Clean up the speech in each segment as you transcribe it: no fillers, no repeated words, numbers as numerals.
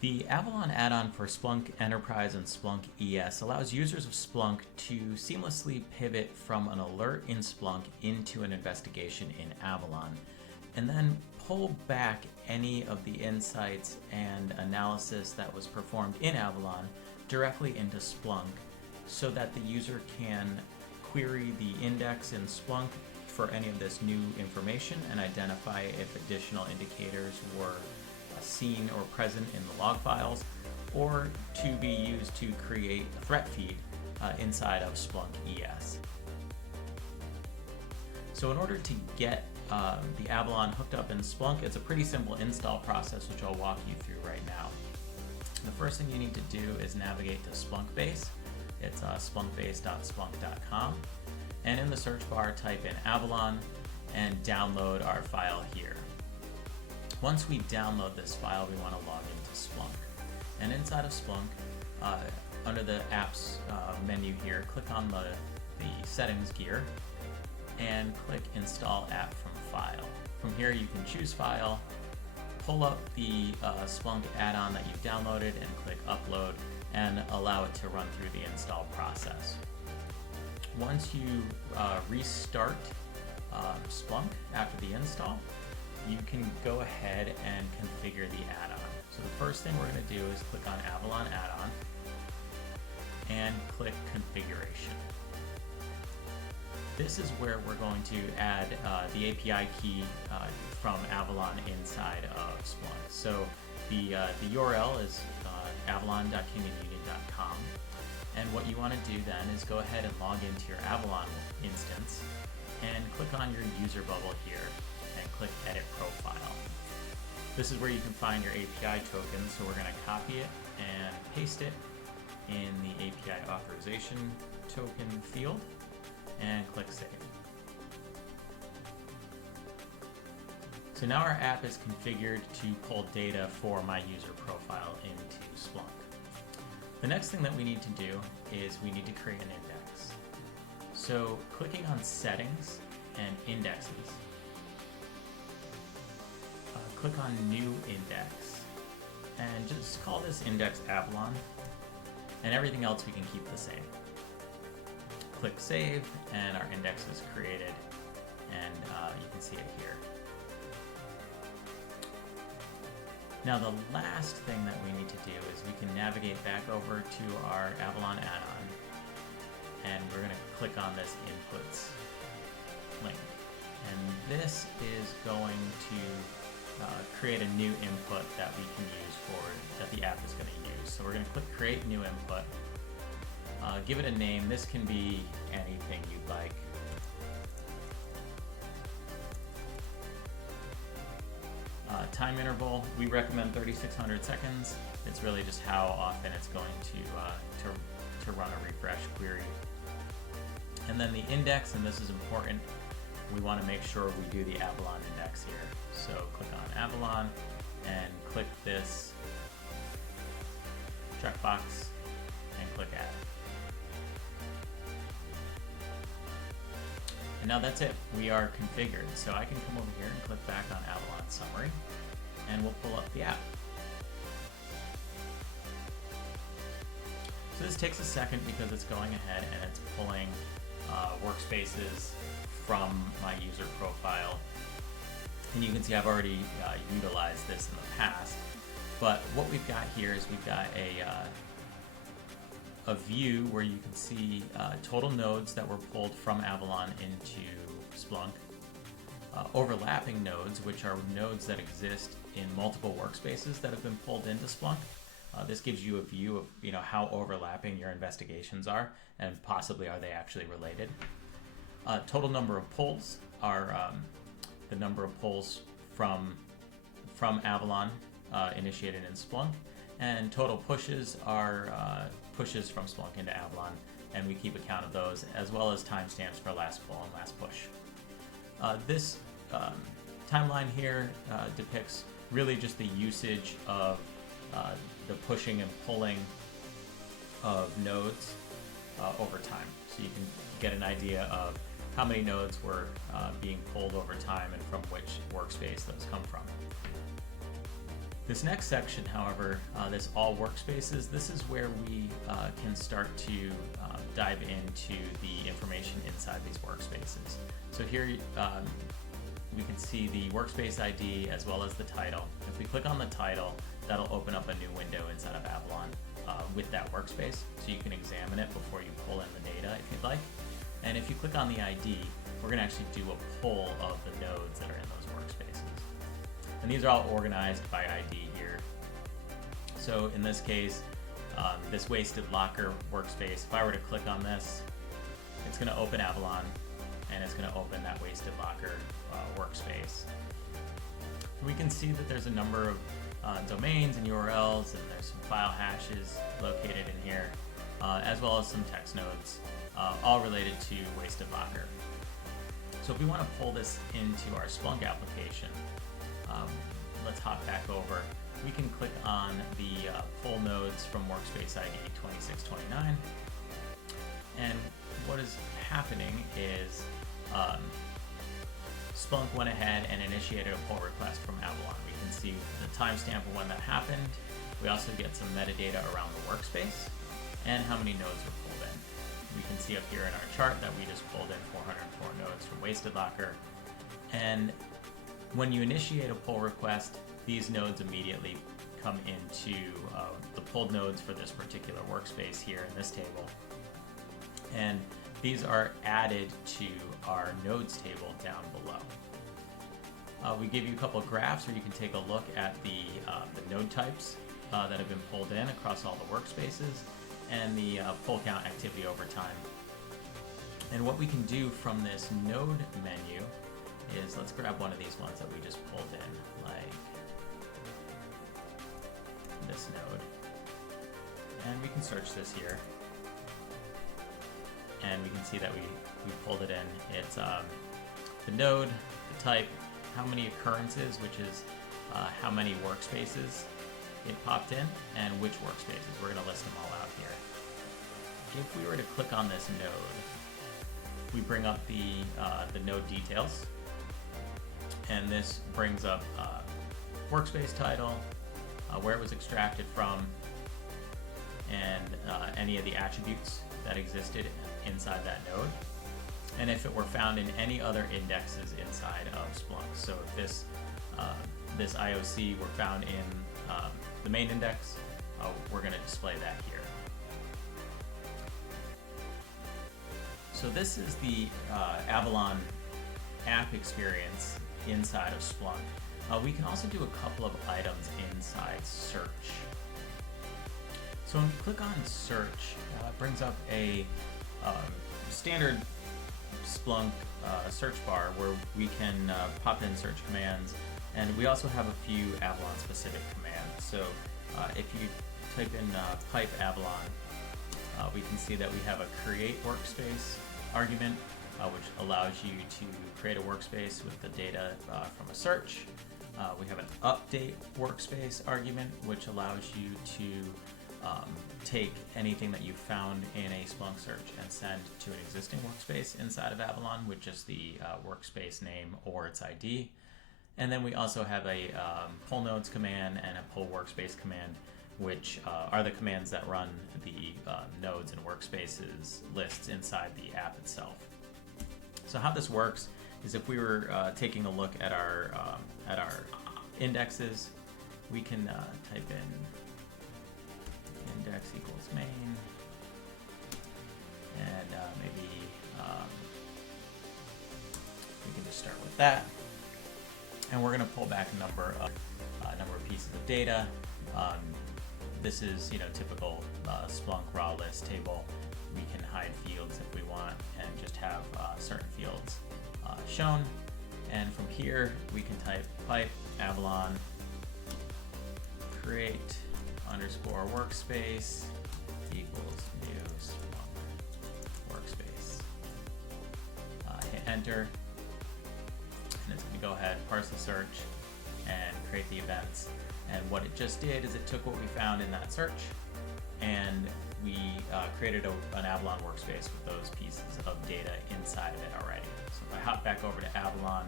The Avalon add-on for Splunk Enterprise and Splunk ES allows users of Splunk to seamlessly pivot from an alert in Splunk into an investigation in Avalon, and then pull back any of the insights and analysis that was performed in Avalon directly into Splunk so that the user can query the index in Splunk for any of this new information and identify if additional indicators were seen or present in the log files, or to be used to create a threat feed inside of Splunk ES. So in order to get the Avalon hooked up in Splunk, it's a pretty simple install process, which I'll walk you through right now. The first thing you need to do is navigate to Splunkbase. It's splunkbase.splunk.com, and in the search bar type in Avalon and download our file here. Once we download this file, we want to log into Splunk. And inside of Splunk, under the apps menu here, click on the settings gear and click install app from file. From here you can choose file, pull up the Splunk add-on that you've downloaded and click upload and allow it to run through the install process. Once you restart Splunk after the install, you can go ahead and configure the add-on. So the first thing we're going to do is click on Avalon add-on and click configuration. This is where we're going to add the API key from Avalon inside of Splunk. So the URL is avalon.kingandunion.com, and what you want to do then is go ahead and log into your Avalon instance and click on your user bubble here and click Edit Profile. This is where you can find your API token, so we're going to copy it and paste it in the API authorization token field and click Save. So now our app is configured to pull data for my user profile into Splunk. The next thing that we need to do is we need to create an index. So clicking on Settings and Indexes, click on New Index, and just call this index Avalon, and everything else we can keep the same. Click Save, and our index is created, and you can see it here. Now the last thing that we need to do is we can navigate back over to our Avalon add-on, and we're going to click on this Inputs link. And this is going to create a new input that we can use that the app is going to use. So we're going to click Create New Input. Give it a name. This can be anything you'd like. Time interval, we recommend 3,600 seconds. It's really just how often it's going to run a refresh query. And then the index, and this is important, we want to make sure we do the Avalon index here. So click on Avalon and click this checkbox and click Add. And now that's it. We are configured. So I can come over here and click back on Avalon Summary, and we'll pull up the app. So this takes a second because it's going ahead and it's pulling Workspaces from my user profile. And you can see I've already utilized this in the past. But what we've got here is we've got a view where you can see total nodes that were pulled from Avalon into Splunk, overlapping nodes, which are nodes that exist in multiple workspaces that have been pulled into Splunk. This gives you a view of how overlapping your investigations are, and possibly are they actually related. Total number of pulls are the number of pulls from Avalon initiated in Splunk, and total pushes are pushes from Splunk into Avalon, and we keep account of those, as well as timestamps for last pull and last push. This timeline here depicts really just the usage of the pushing and pulling of nodes over time. So you can get an idea of how many nodes were being pulled over time and from which workspace those come from. This next section, however, this all workspaces, this is where we can start to dive into the information inside these workspaces. So here we can see the workspace ID as well as the title. If we click on the title, that'll open up a new window inside of Avalon with that workspace, so you can examine it before you pull in the data if you'd like. And if you click on the ID, we're going to actually do a pull of the nodes that are in those workspaces. And these are all organized by ID here. So in this case, this wasted locker workspace, if I were to click on this, it's going to open Avalon, and it's going to open that wasted locker workspace. We can see that there's a number of domains and URLs, and there's some file hashes located in here, as well as some text nodes, all related to wasted locker. So if we want to pull this into our Splunk application, let's hop back over. We can click on the pull nodes from workspace ID 2629, and what is happening is Splunk went ahead and initiated a pull request from Avalon. We can see the timestamp of when that happened. We also get some metadata around the workspace and how many nodes were pulled in. We can see up here in our chart that we just pulled in 404 nodes from wasted locker. And when you initiate a pull request, these nodes immediately come into the pulled nodes for this particular workspace here in this table. And these are added to our nodes table down below. We give you a couple of graphs where you can take a look at the node types that have been pulled in across all the workspaces and the pull count activity over time. And what we can do from this node menu is, let's grab one of these ones that we just pulled in, like this node. And we can search this here. And we can see that we pulled it in. It's the node, the type, how many occurrences, which is how many workspaces it popped in, and which workspaces. We're going to list them all out here. If we were to click on this node, we bring up the node details, and this brings up workspace title, where it was extracted from, and any of the attributes that existed inside that node, and if it were found in any other indexes inside of Splunk. So if this IOC were found in the main index, we're going to display that here. So this is the Avalon app experience inside of Splunk. We can also do a couple of items inside search. So when we click on search, it brings up a standard Splunk search bar where we can pop in search commands, and we also have a few Avalon specific commands. So if you type in pipe Avalon, we can see that we have a create workspace argument, which allows you to create a workspace with the data from a search. We have an update workspace argument, which allows you to take anything that you found in a Splunk search and send to an existing workspace inside of Avalon with just the workspace name or its ID. And then we also have a pull nodes command and a pull workspace command, which are the commands that run the nodes and workspaces lists inside the app itself. So how this works is, if we were taking a look at our indexes, we can type in index equals main, and maybe we can just start with that, and we're going to pull back a number of pieces of data. This is typical Splunk raw list table. We can hide fields if we want and just have certain fields shown, and from here we can type pipe Avalon create underscore workspace equals new Splunk workspace. Hit enter, and it's going to go ahead, parse the search, and create the events. And what it just did is it took what we found in that search, and we created an Avalon workspace with those pieces of data inside of it already. So if I hop back over to Avalon,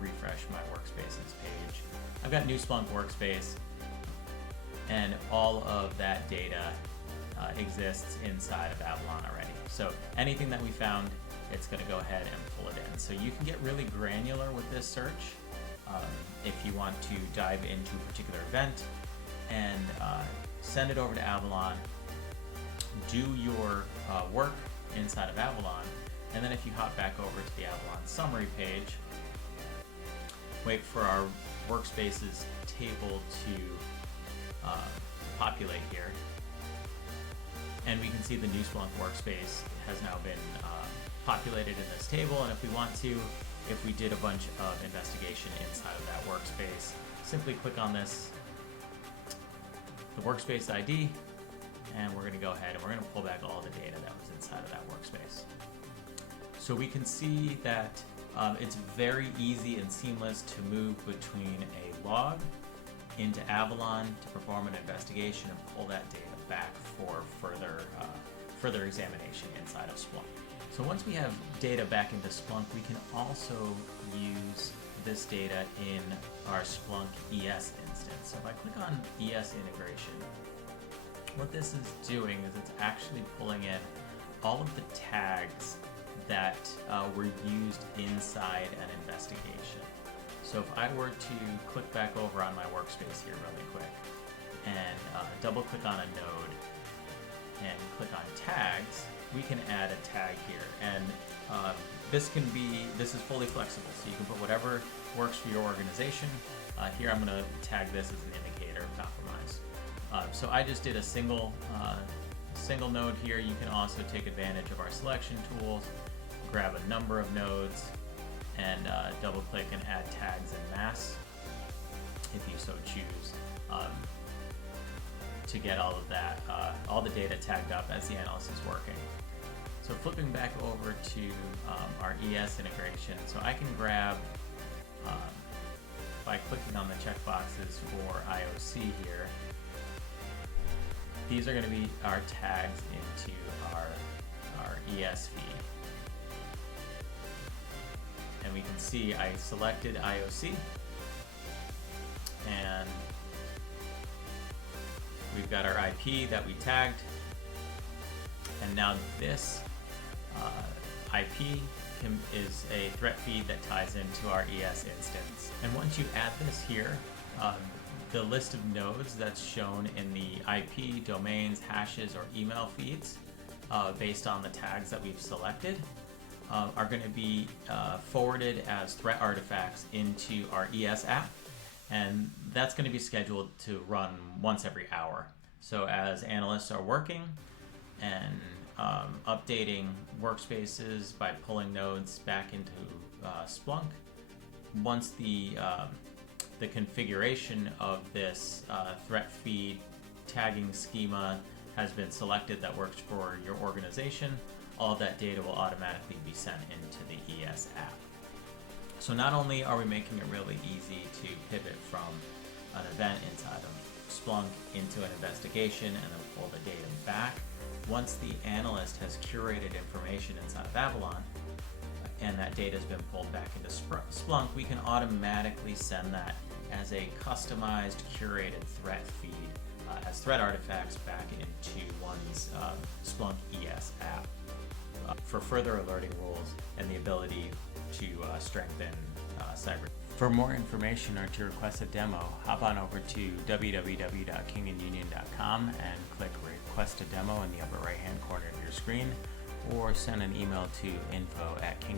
refresh my Workspaces page. I've got new Splunk workspace, and all of that data exists inside of Avalon already. So anything that we found, it's going to go ahead and pull it in. So you can get really granular with this search if you want to dive into a particular event and send it over to Avalon, do your work inside of Avalon, and then if you hop back over to the Avalon summary page, wait for our Workspaces table to populate here, and we can see the new Splunk workspace has now been populated in this table. And if we want to, if we did a bunch of investigation inside of that workspace, simply click on this, the workspace ID, and we're going to go ahead and we're going to pull back all the data that was inside of that workspace. So we can see that it's very easy and seamless to move between a log into Avalon to perform an investigation and pull that data back for further examination inside of Splunk. So once we have data back into Splunk, we can also use this data in our Splunk ES instance. So if I click on ES integration, what this is doing is it's actually pulling in all of the tags that were used inside an investigation. So if I were to click back over on my workspace here really quick and double click on a node and click on tags, we can add a tag here. And this is fully flexible, so you can put whatever works for your organization. Here I'm going to tag this as an indicator of compromise. So I just did a single node here. You can also take advantage of our selection tools, grab a number of nodes, and double click and add tags en masse if you so choose, to get all of that, all the data tagged up as the analyst is working. So flipping back over to our ES integration, so I can grab, by clicking on the checkboxes for IOC here, these are going to be our tags into our ES feed. And we can see I selected IOC, and we've got our IP that we tagged, and now this IP is a threat feed that ties into our ES instance. And once you add this here, the list of nodes that's shown in the IP, domains, hashes, or email feeds based on the tags that we've selected are going to be forwarded as threat artifacts into our ES app, and that's going to be scheduled to run once every hour. So as analysts are working and updating workspaces by pulling nodes back into Splunk, once the configuration of this threat feed tagging schema has been selected that works for your organization, all of that data will automatically be sent into the ES app. So not only are we making it really easy to pivot from an event inside of Splunk into an investigation and then pull the data back, once the analyst has curated information inside of Avalon and that data has been pulled back into Splunk, we can automatically send that as a customized, curated threat feed as threat artifacts back into one's Splunk ES app for further alerting rules and the ability to strengthen cyber. For more information or to request a demo, hop on over to www.kingandunion.com and click Request a Demo in the upper right-hand corner of your screen, or send an email to info@kingandunion.com.